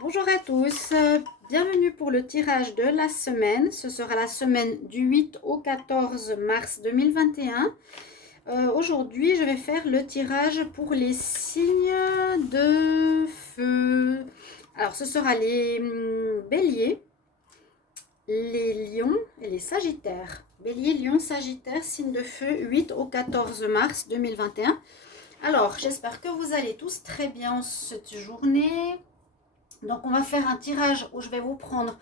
Bonjour à tous, bienvenue pour le tirage de la semaine. Ce sera la semaine du 8 au 14 mars 2021. Aujourd'hui, je vais faire le tirage pour les signes de feu. Alors, ce sera les béliers, les lions et les sagittaires. Bélier, lion, sagittaire, signe de feu, 8 au 14 mars 2021. Alors, j'espère que vous allez tous très bien cette journée. Donc, on va faire un tirage où je vais vous prendre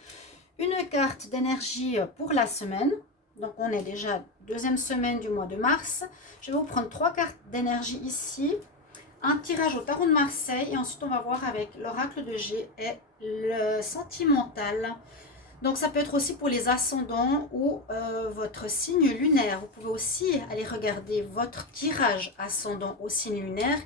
une carte d'énergie pour la semaine. Donc, on est déjà deuxième semaine du mois de mars. Je vais vous prendre 3 cartes d'énergie ici. Un tirage au tarot de Marseille. Et ensuite, on va voir avec l'oracle de G et le sentimental. Donc, ça peut être aussi pour les ascendants ou votre signe lunaire. Vous pouvez aussi aller regarder votre tirage ascendant au signe lunaire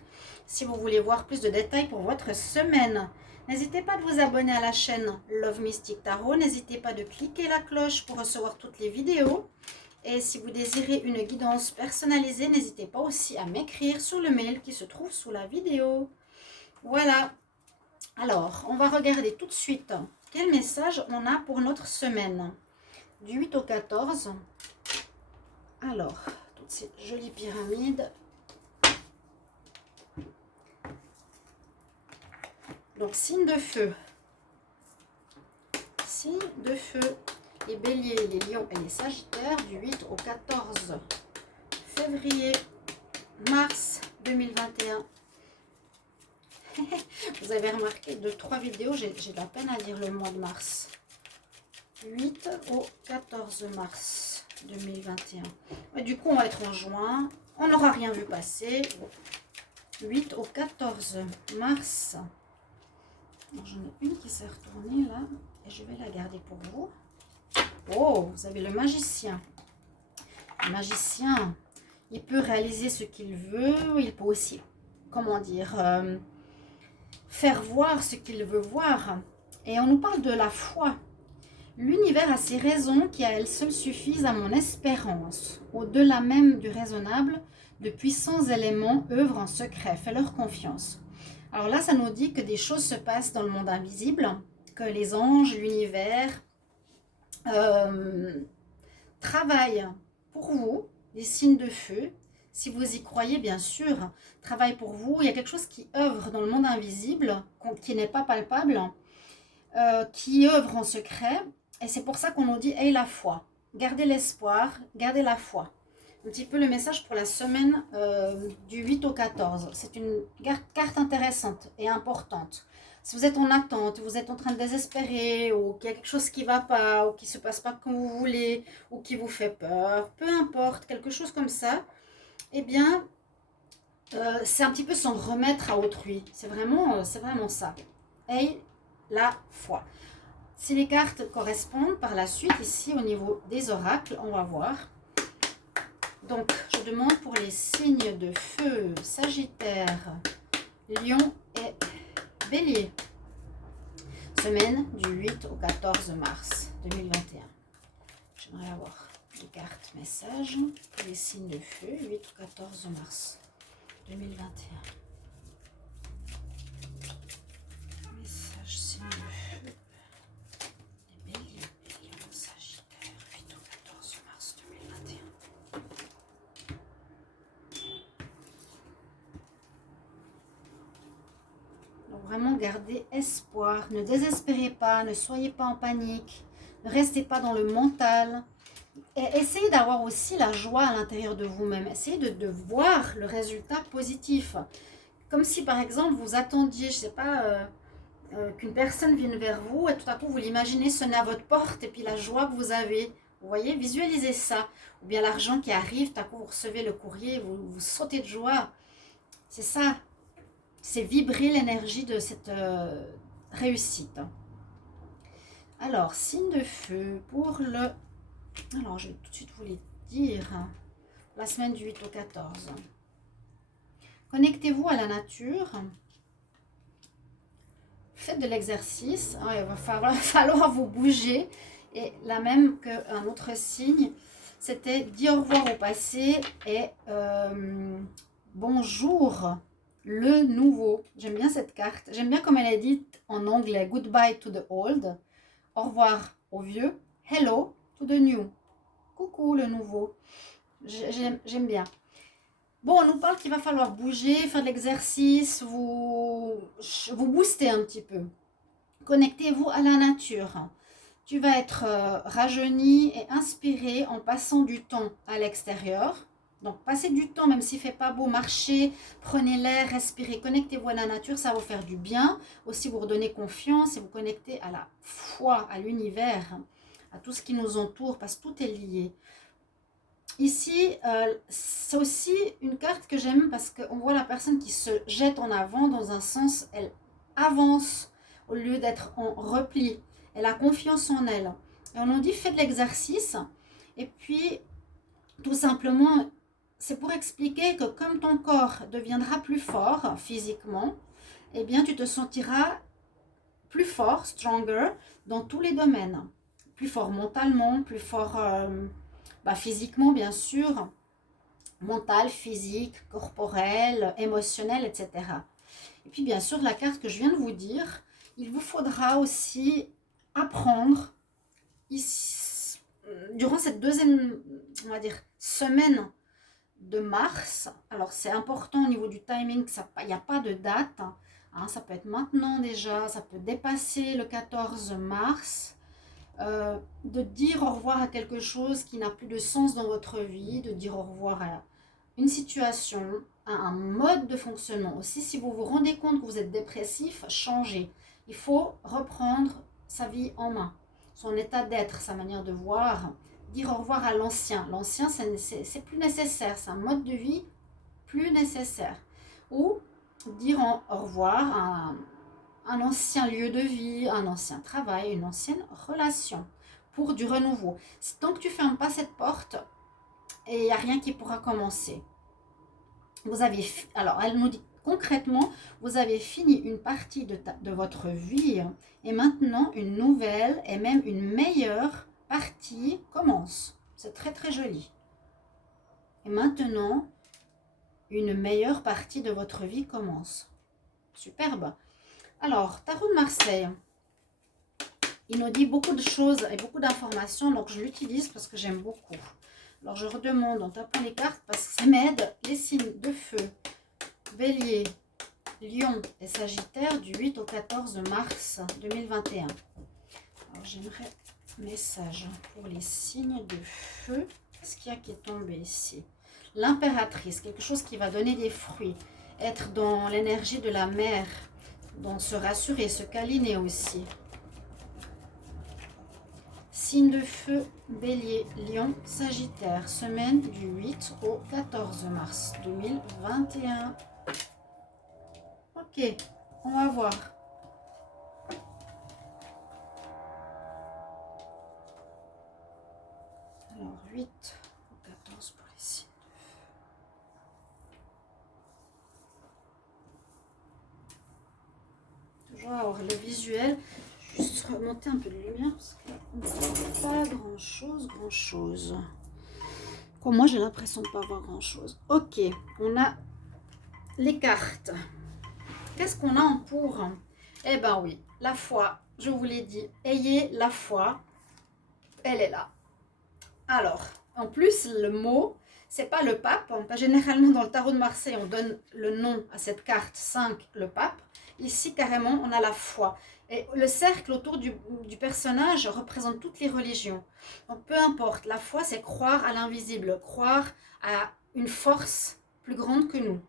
si vous voulez voir plus de détails pour votre semaine. N'hésitez pas de vous abonner à la chaîne Love Mystic Tarot. N'hésitez pas de cliquer la cloche pour recevoir toutes les vidéos. Et si vous désirez une guidance personnalisée, n'hésitez pas aussi à m'écrire sur le mail qui se trouve sous la vidéo. Voilà. Alors, on va regarder tout de suite quel message on a pour notre semaine. Du 8 au 14. Alors, toutes ces jolies pyramides. Donc, signe de feu. Signe de feu. Les béliers, les lions et les sagittaires du 8 au 14 février, mars 2021. Vous avez remarqué, de 3 vidéos, j'ai de la peine à dire le mois de mars. 8 au 14 mars 2021. Et du coup, on va être en juin. On n'aura rien vu passer. 8 au 14 mars. J'en ai une qui s'est retournée là. Et je vais la garder pour vous. Oh, vous avez le magicien. Le magicien, il peut réaliser ce qu'il veut. Il peut aussi, comment dire, faire voir ce qu'il veut voir. Et on nous parle de la foi. L'univers a ses raisons qui à elles seules suffisent à mon espérance. Au-delà même du raisonnable, de puissants éléments œuvrent en secret. Fais-leur confiance. Alors là, ça nous dit que des choses se passent dans le monde invisible, que les anges, l'univers travaillent pour vous, les signes de feu. Si vous y croyez, bien sûr, travaillent pour vous. Il y a quelque chose qui œuvre dans le monde invisible, qui n'est pas palpable, qui œuvre en secret. Et c'est pour ça qu'on nous dit, aie la foi. Gardez l'espoir, gardez la foi. Un petit peu le message pour la semaine du 8 au 14. C'est une carte intéressante et importante. Si vous êtes en attente, vous êtes en train de désespérer, ou qu'il y a quelque chose qui ne va pas, ou qui ne se passe pas comme vous voulez, ou qui vous fait peur, peu importe, quelque chose comme ça, eh bien, c'est un petit peu s'en remettre à autrui. C'est vraiment ça. Aie la foi. Si les cartes correspondent par la suite, ici au niveau des oracles, on va voir. Donc, je demande pour les signes de feu, Sagittaire, Lion et Bélier. Semaine du 8 au 14 mars 2021. J'aimerais avoir des cartes messages pour les signes de feu, 8 au 14 mars 2021. Message signe de feu. Les béliers, les lions, sagittaire, 8 au 14 mars 2021. Donc vraiment gardez espoir, ne désespérez pas, ne soyez pas en panique, ne restez pas dans le mental. Et essayez d'avoir aussi la joie à l'intérieur de vous-même. Essayez de voir le résultat positif. Comme si par exemple vous attendiez, je ne sais pas, qu'une personne vienne vers vous et tout à coup vous l'imaginez sonner à votre porte et puis la joie que vous avez. Vous voyez, visualisez ça. Ou bien l'argent qui arrive, tout à coup vous recevez le courrier, vous sautez de joie. C'est ça. C'est vibrer l'énergie de cette réussite. Alors, signe de feu pour le... Alors, je vais tout de suite vous les dire. La semaine du 8 au 14. Connectez-vous à la nature. Faites de l'exercice. Il va falloir vous bouger. Et là même qu'un autre signe, c'était dire au revoir au passé et bonjour le nouveau. J'aime bien cette carte. J'aime bien comme elle est dite en anglais. Goodbye to the old. Au revoir au vieux. Hello to the new. Coucou le nouveau. J'aime bien. Bon, on nous parle qu'il va falloir bouger, faire de l'exercice, vous booster un petit peu. Connectez-vous à la nature. Tu vas être rajeuni et inspiré en passant du temps à l'extérieur. Donc, passez du temps, même s'il ne fait pas beau, marcher, prenez l'air, respirez, connectez-vous à la nature, ça va vous faire du bien. Aussi, vous redonnez confiance et vous connectez à la foi, à l'univers, à tout ce qui nous entoure, parce que tout est lié. Ici, c'est aussi une carte que j'aime parce qu'on voit la personne qui se jette en avant dans un sens, elle avance au lieu d'être en repli. Elle a confiance en elle. Et on nous dit, fais de l'exercice. Et puis, tout simplement, c'est pour expliquer que comme ton corps deviendra plus fort physiquement, eh bien, tu te sentiras plus fort, stronger, dans tous les domaines. Plus fort mentalement, plus fort physiquement, bien sûr, mental, physique, corporel, émotionnel, etc. Et puis, bien sûr, la carte que je viens de vous dire, il vous faudra aussi apprendre ici, durant cette deuxième, on va dire, semaine de mars. Alors, c'est important au niveau du timing, il n'y a pas de date. Hein, ça peut être maintenant déjà, ça peut dépasser le 14 mars. De dire au revoir à quelque chose qui n'a plus de sens dans votre vie, de dire au revoir à une situation, à un mode de fonctionnement. Aussi, si vous vous rendez compte que vous êtes dépressif, changez. Il faut reprendre sa vie en main, son état d'être, sa manière de voir, dire au revoir à l'ancien. L'ancien, c'est plus nécessaire, c'est un mode de vie plus nécessaire. Ou dire au revoir à un ancien lieu de vie, un ancien travail, une ancienne relation pour du renouveau. Tant que tu ne fermes pas cette porte, il n'y a rien qui pourra commencer. Alors, elle nous dit concrètement, vous avez fini une partie de votre vie et maintenant une nouvelle et même une meilleure partie commence. C'est très très joli. Et maintenant, une meilleure partie de votre vie commence. Superbe. Alors, Tarot de Marseille, il nous dit beaucoup de choses et beaucoup d'informations, donc je l'utilise parce que j'aime beaucoup. Alors, je redemande en tapant les cartes parce que ça m'aide. Les signes de feu, Bélier, Lion et Sagittaire du 8 au 14 mars 2021. Alors, j'aimerais un message pour les signes de feu. Qu'est-ce qu'il y a qui est tombé ici? L'impératrice, quelque chose qui va donner des fruits. Être dans l'énergie de la mer, donc se rassurer, se câliner aussi. Signe de feu, Bélier, Lion, Sagittaire, semaine du 8 au 14 mars 2021. Ok, on va voir. Alors, 8 au 14 pour les signes de feu. Toujours avoir le visuel. Juste remonter un peu de lumière parce qu'on ne voit pas grand chose. Comme moi, j'ai l'impression de ne pas voir grand chose. Ok, on a les cartes. Qu'est-ce qu'on a en pour? Eh ben oui, la foi. Je vous l'ai dit, ayez la foi. Elle est là. Alors, en plus, le mot, c'est pas le pape. Généralement, dans le tarot de Marseille, on donne le nom à cette carte 5, le pape. Ici, carrément, on a la foi. Et le cercle autour du personnage représente toutes les religions. Donc, peu importe, la foi, c'est croire à l'invisible, croire à une force plus grande que nous.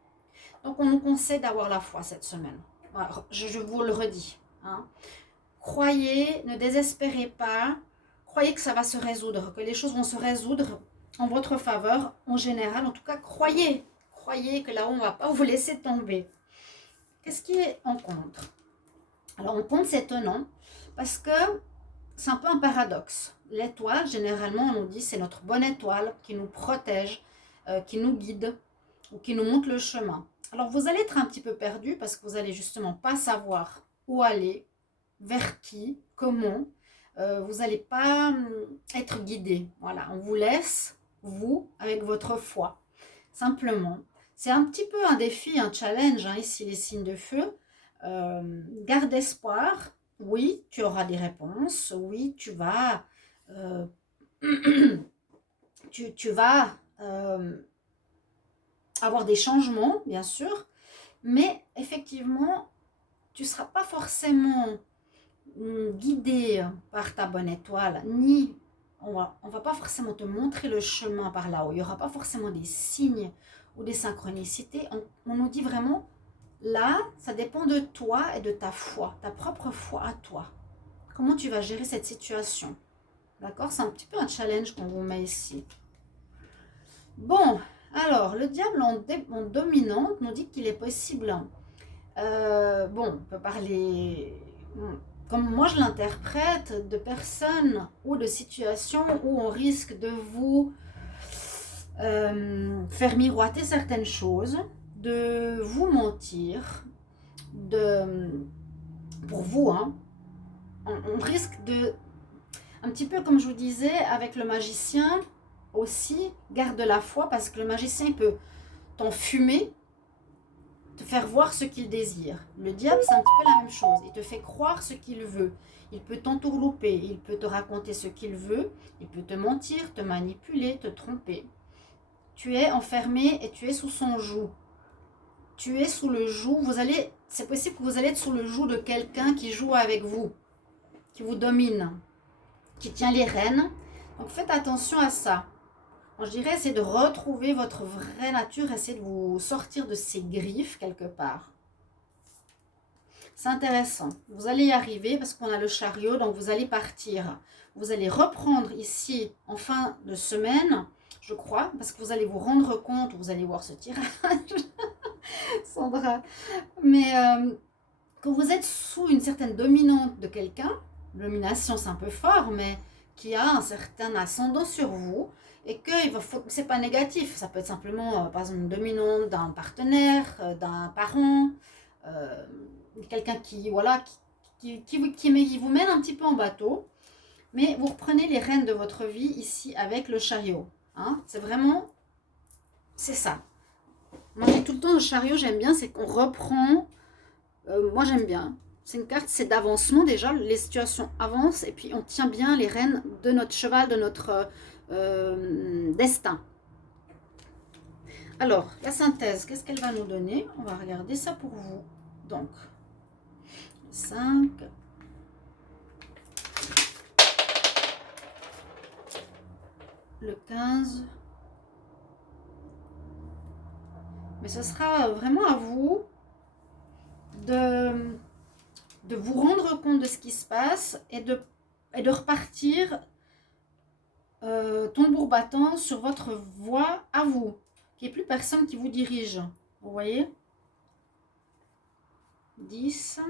Donc, on nous conseille d'avoir la foi cette semaine. Voilà, je vous le redis. Hein. Croyez, ne désespérez pas. Croyez que ça va se résoudre, que les choses vont se résoudre en votre faveur, en général. En tout cas, croyez. Croyez que là, on ne va pas vous laisser tomber. Qu'est-ce qui est en contre? Alors, en contre, c'est étonnant parce que c'est un peu un paradoxe. L'étoile, généralement, on nous dit c'est notre bonne étoile qui nous protège, qui nous guide ou qui nous montre le chemin. Alors, vous allez être un petit peu perdu parce que vous allez justement pas savoir où aller, vers qui, comment. Vous n'allez pas être guidé. Voilà, on vous laisse, vous, avec votre foi. Simplement, C'est un petit peu un défi, un challenge, hein, ici, les signes de feu. Garde espoir. Oui, tu auras des réponses. Oui, euh, tu vas avoir des changements, bien sûr. Mais effectivement, tu ne seras pas forcément guidé par ta bonne étoile, ni on va pas forcément te montrer le chemin par là-haut. Il n'y aura pas forcément des signes ou des synchronicités. On nous dit vraiment, là, ça dépend de toi et de ta foi, ta propre foi à toi. Comment tu vas gérer cette situation? D'accord? C'est un petit peu un challenge qu'on vous met ici. Bon, alors, le diable en dominante nous dit qu'il est possible. Bon, on peut parler, comme moi je l'interprète, de personnes ou de situations où on risque de vous faire miroiter certaines choses, de vous mentir, pour vous, hein, on risque de, un petit peu comme je vous disais avec le magicien aussi, garde la foi parce que le magicien peut t'enfumer, te faire voir ce qu'il désire. Le diable, c'est un petit peu la même chose. Il te fait croire ce qu'il veut. Il peut t'entourlouper, il peut te raconter ce qu'il veut, il peut te mentir, te manipuler, te tromper. Tu es enfermé et tu es sous son joug. Tu es sous le joug, c'est possible que vous allez être sous le joug de quelqu'un qui joue avec vous, qui vous domine, qui tient les rênes. Donc faites attention à ça. Je dirais, c'est de retrouver votre vraie nature, essayer de vous sortir de ces griffes quelque part. C'est intéressant. Vous allez y arriver parce qu'on a le chariot, donc vous allez partir. Vous allez reprendre ici en fin de semaine, je crois, parce que vous allez vous rendre compte, vous allez voir ce tirage, Sandra, mais quand vous êtes sous une certaine dominante de quelqu'un, domination c'est un peu fort, mais qui a un certain ascendant sur vous, et que c'est pas négatif, ça peut être simplement, par exemple, une dominante d'un partenaire, d'un parent, quelqu'un qui, voilà, qui vous mène un petit peu en bateau, mais vous reprenez les rênes de votre vie ici avec le chariot. Hein, c'est vraiment, c'est ça. Moi, j'ai tout le temps le chariot, j'aime bien, c'est qu'on reprend. Moi, j'aime bien. C'est une carte, c'est d'avancement déjà. Les situations avancent et puis on tient bien les rênes de notre cheval, de notre destin. Alors, la synthèse, qu'est-ce qu'elle va nous donner? On va regarder ça pour vous. Donc, 5. Le 15. Mais ce sera vraiment à vous de vous rendre compte de ce qui se passe et de repartir tambour battant sur votre voie à vous. Qu'il n'y ait plus personne qui vous dirige. Vous voyez? 10,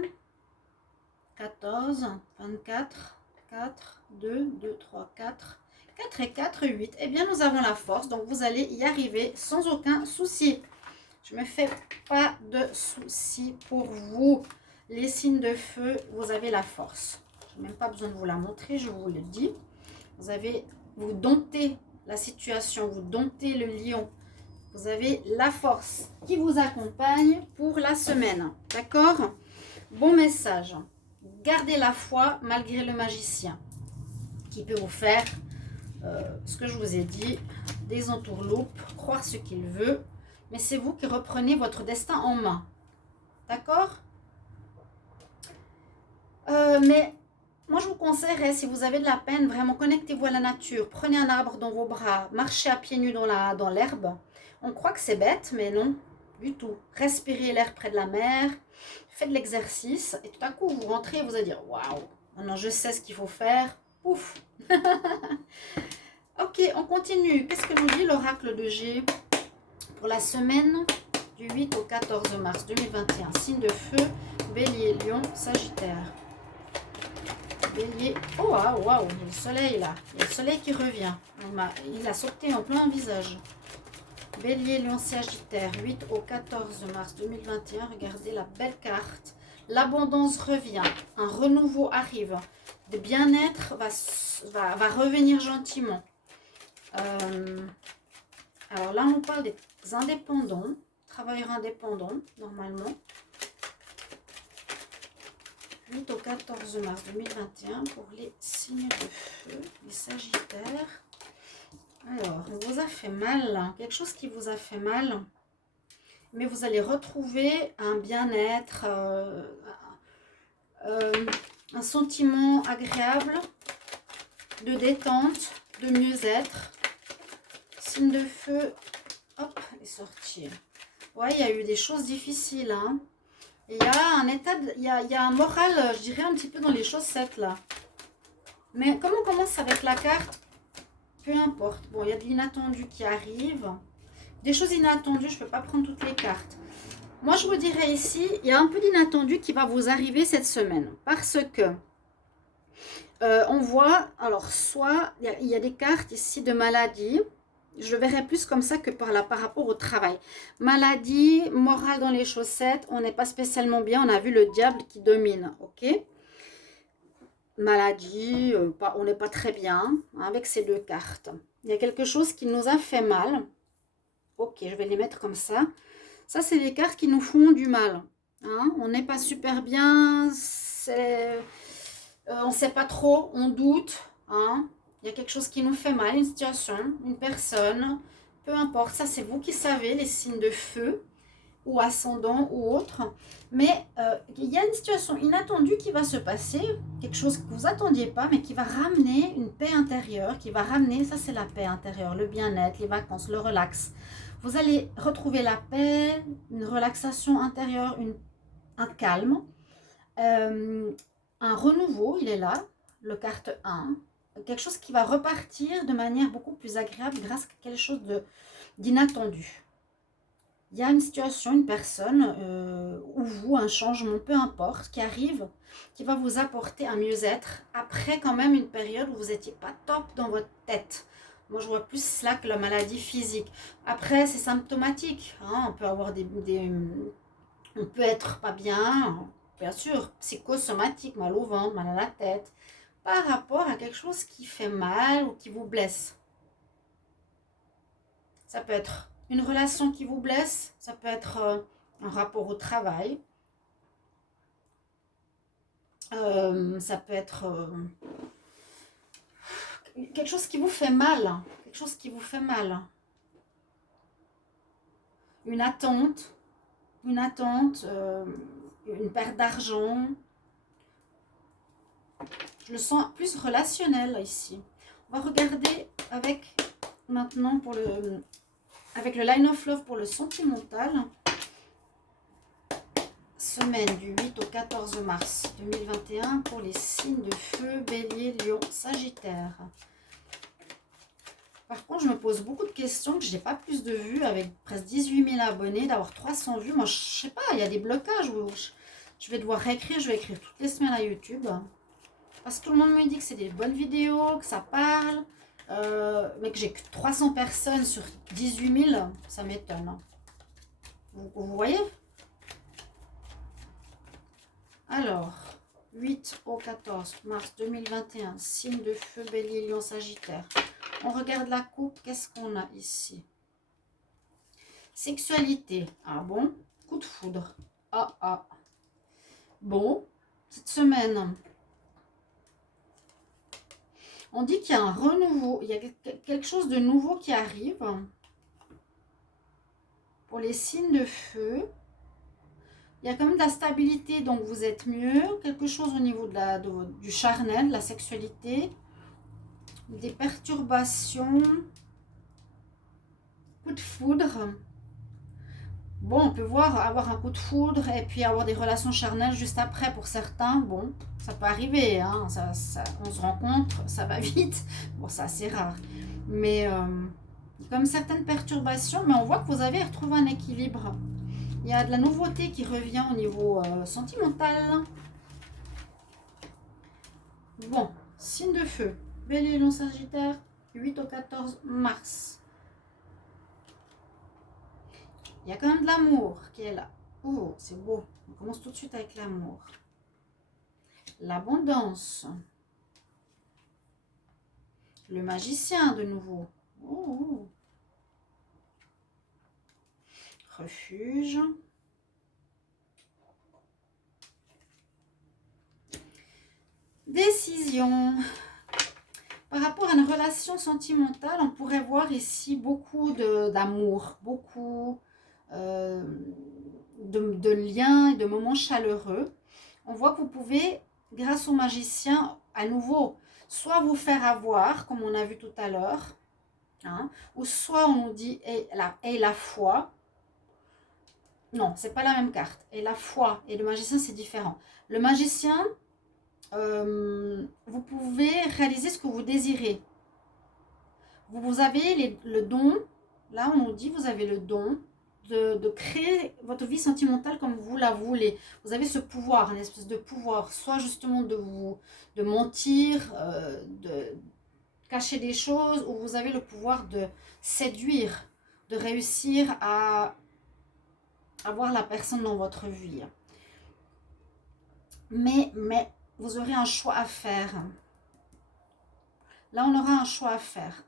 14, 24, 4, 2, 2, 3, 4. 4 et 4, 8. Eh bien, nous avons la force. Donc, vous allez y arriver sans aucun souci. Je ne me fais pas de soucis pour vous. Les signes de feu, vous avez la force. Je n'ai même pas besoin de vous la montrer, je vous le dis. Vous domptez la situation, vous domptez le lion. Vous avez la force qui vous accompagne pour la semaine. D'accord? Bon message. Gardez la foi malgré le magicien qui peut vous faire ce que je vous ai dit, des entourloupes, croire ce qu'il veut. Mais c'est vous qui reprenez votre destin en main. D'accord? Mais moi, je vous conseillerais, si vous avez de la peine, vraiment connectez-vous à la nature. Prenez un arbre dans vos bras, marchez à pieds nus dans l'herbe. On croit que c'est bête, mais non, du tout. Respirez l'air près de la mer, faites de l'exercice, et tout à coup, vous rentrez et vous allez dire « Waouh, maintenant je sais ce qu'il faut faire. » Ouf. Ok, on continue. Qu'est-ce que nous dit l'oracle de G pour la semaine du 8 au 14 mars 2021? Signe de feu, Bélier, Lion, Sagittaire. Bélier. Oh, waouh, wow, il y a le soleil là. Il y a le soleil qui revient. Il a sauté en plein visage. Bélier, Lion, Sagittaire, 8 au 14 mars 2021. Regardez la belle carte. L'abondance revient. Un renouveau arrive. Le bien-être va revenir gentiment. Alors là, on parle des indépendants. travailleur indépendant, normalement. 8 au 14 mars 2021 pour les signes de feu, les sagittaires. Alors, on vous a fait mal, hein, quelque chose qui vous a fait mal, mais vous allez retrouver un bien-être, un sentiment agréable, de détente, de mieux-être. Signe de feu, hop, elle est sortie. Ouais, il y a eu des choses difficiles, hein. Et il y a un état, il y a un moral, je dirais, un petit peu dans les chaussettes, là. Mais comme on commence avec la carte, peu importe. Bon, il y a de l'inattendu qui arrive. Des choses inattendues, je ne peux pas prendre toutes les cartes. Moi, je vous dirais ici, il y a un peu d'inattendu qui va vous arriver cette semaine. Parce que, on voit, alors, soit, il y a des cartes ici de maladie. Je le verrai plus comme ça que par rapport au travail. Maladie, morale dans les chaussettes, on n'est pas spécialement bien. On a vu le diable qui domine, ok? Maladie, on n'est pas très bien hein, avec ces deux cartes. Il y a quelque chose qui nous a fait mal. Ok, je vais les mettre comme ça. Ça, c'est les cartes qui nous font du mal. Hein? On n'est pas super bien. On ne sait pas trop, on doute. Hein? Il y a quelque chose qui nous fait mal, une situation, une personne. Peu importe, ça c'est vous qui savez, les signes de feu ou ascendant ou autre. Mais il y a une situation inattendue qui va se passer, quelque chose que vous attendiez pas, mais qui va ramener une paix intérieure, qui va ramener, ça c'est la paix intérieure, le bien-être, les vacances, le relax. Vous allez retrouver la paix, une relaxation intérieure, un calme, un renouveau, il est là, le carte 1. Quelque chose qui va repartir de manière beaucoup plus agréable grâce à quelque chose d'inattendu. Il y a une situation, une personne, ou vous, un changement, peu importe, qui arrive, qui va vous apporter un mieux-être après quand même une période où vous n'étiez pas top dans votre tête. Moi, je vois plus cela que la maladie physique. Après, c'est symptomatique. Hein, on peut avoir on peut être pas bien, bien sûr, psychosomatique, mal au ventre, mal à la tête, par rapport à quelque chose qui fait mal ou qui vous blesse. Ça peut être une relation qui vous blesse, ça peut être un rapport au travail, ça peut être quelque chose qui vous fait mal, quelque chose qui vous fait mal. Une attente, une perte d'argent. Je le sens plus relationnel ici. On va regarder avec maintenant avec le Line of Love pour le sentimental. Semaine du 8 au 14 mars 2021 pour les signes de feu, bélier, lion, sagittaire. Par contre, je me pose beaucoup de questions, que je n'ai pas plus de vues avec presque 18 000 abonnés, d'avoir 300 vues. Moi, je sais pas, il y a des blocages. Je vais devoir réécrire, je vais écrire toutes les semaines à YouTube. Parce que tout le monde me dit que c'est des bonnes vidéos, que ça parle. Mais que j'ai que 300 personnes sur 18 000, ça m'étonne. Vous voyez? Alors, 8 au 14 mars 2021, signe de feu, bélier, lion, sagittaire. On regarde la coupe, qu'est-ce qu'on a ici? Sexualité, ah bon? Coup de foudre, ah ah. Bon, cette semaine, on dit qu'il y a un renouveau, il y a quelque chose de nouveau qui arrive. Pour les signes de feu, il y a quand même de la stabilité, donc vous êtes mieux. Quelque chose au niveau du charnel, de la sexualité. Des perturbations. Coup de foudre. Bon, on peut avoir un coup de foudre et puis avoir des relations charnelles juste après pour certains. Bon, ça peut arriver, hein, on se rencontre, ça va vite. Bon, c'est assez rare. Mais comme certaines perturbations, mais on voit que vous avez retrouvé un équilibre. Il y a de la nouveauté qui revient au niveau sentimental. Bon, signe de feu. Bélier, lion, sagittaire, 8 au 14 mars. Il y a quand même de l'amour qui est là. Oh, c'est beau. On commence tout de suite avec l'amour. L'abondance. Le magicien de nouveau. Oh. refuge. Décision. Par rapport à une relation sentimentale, on pourrait voir ici beaucoup d'amour, beaucoup de liens et de moments chaleureux. On voit que vous pouvez, grâce au magicien, à nouveau, soit vous faire avoir, comme on a vu tout à l'heure, hein, ou soit on nous dit et la foi. Non, c'est pas la même carte. Et la foi et le magicien, c'est différent. Le magicien, vous pouvez réaliser ce que vous désirez. Vous avez le don, là on nous dit vous avez le don de créer votre vie sentimentale comme vous la voulez. Vous avez ce pouvoir, une espèce de pouvoir, soit justement de mentir, de cacher des choses, ou vous avez le pouvoir de séduire, de réussir à avoir la personne dans votre vie. Mais vous aurez un choix à faire. Là, on aura un choix à faire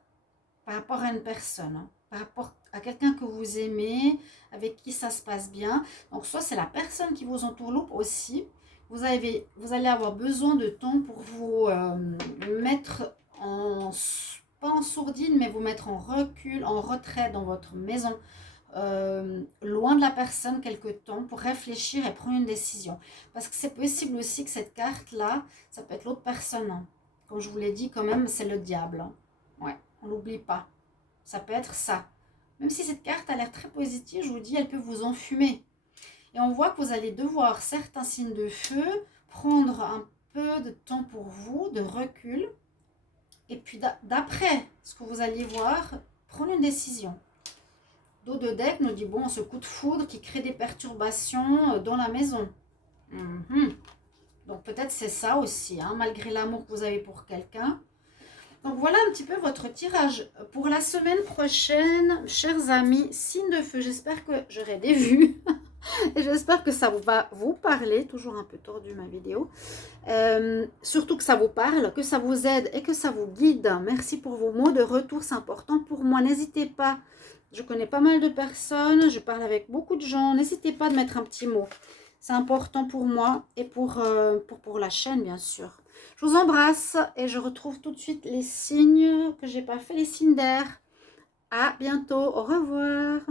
par rapport à une personne, par rapport à quelqu'un que vous aimez, avec qui ça se passe bien. Donc, soit c'est la personne qui vous entourloupe aussi. Vous allez avoir besoin de temps pour vous mettre pas en sourdine, mais vous mettre en recul, en retrait dans votre maison, loin de la personne quelque temps pour réfléchir et prendre une décision. Parce que c'est possible aussi que cette carte-là, ça peut être l'autre personne. Hein. Comme je vous l'ai dit, quand même, c'est le diable. Hein. Ouais, on l'oublie pas. Ça peut être ça. Même si cette carte a l'air très positive, je vous dis, elle peut vous enfumer. Et on voit que vous allez devoir, certains signes de feu, prendre un peu de temps pour vous, de recul. Et puis d'après ce que vous allez voir, prendre une décision. Dos de deck nous dit, bon, ce coup de foudre qui crée des perturbations dans la maison. Donc peut-être c'est ça aussi, hein, malgré l'amour que vous avez pour quelqu'un. Donc voilà un petit peu votre tirage pour la semaine prochaine, chers amis, signe de feu. J'espère que j'aurai des vues et j'espère que ça va vous parler. Toujours un peu tordu ma vidéo. Surtout que ça vous parle, que ça vous aide et que ça vous guide. Merci pour vos mots de retour, c'est important pour moi. N'hésitez pas, je connais pas mal de personnes, je parle avec beaucoup de gens. N'hésitez pas de mettre un petit mot. C'est important pour moi et pour la chaîne, bien sûr. Je vous embrasse et je retrouve tout de suite les signes que j'ai pas fait, les signes d'air. À bientôt, au revoir.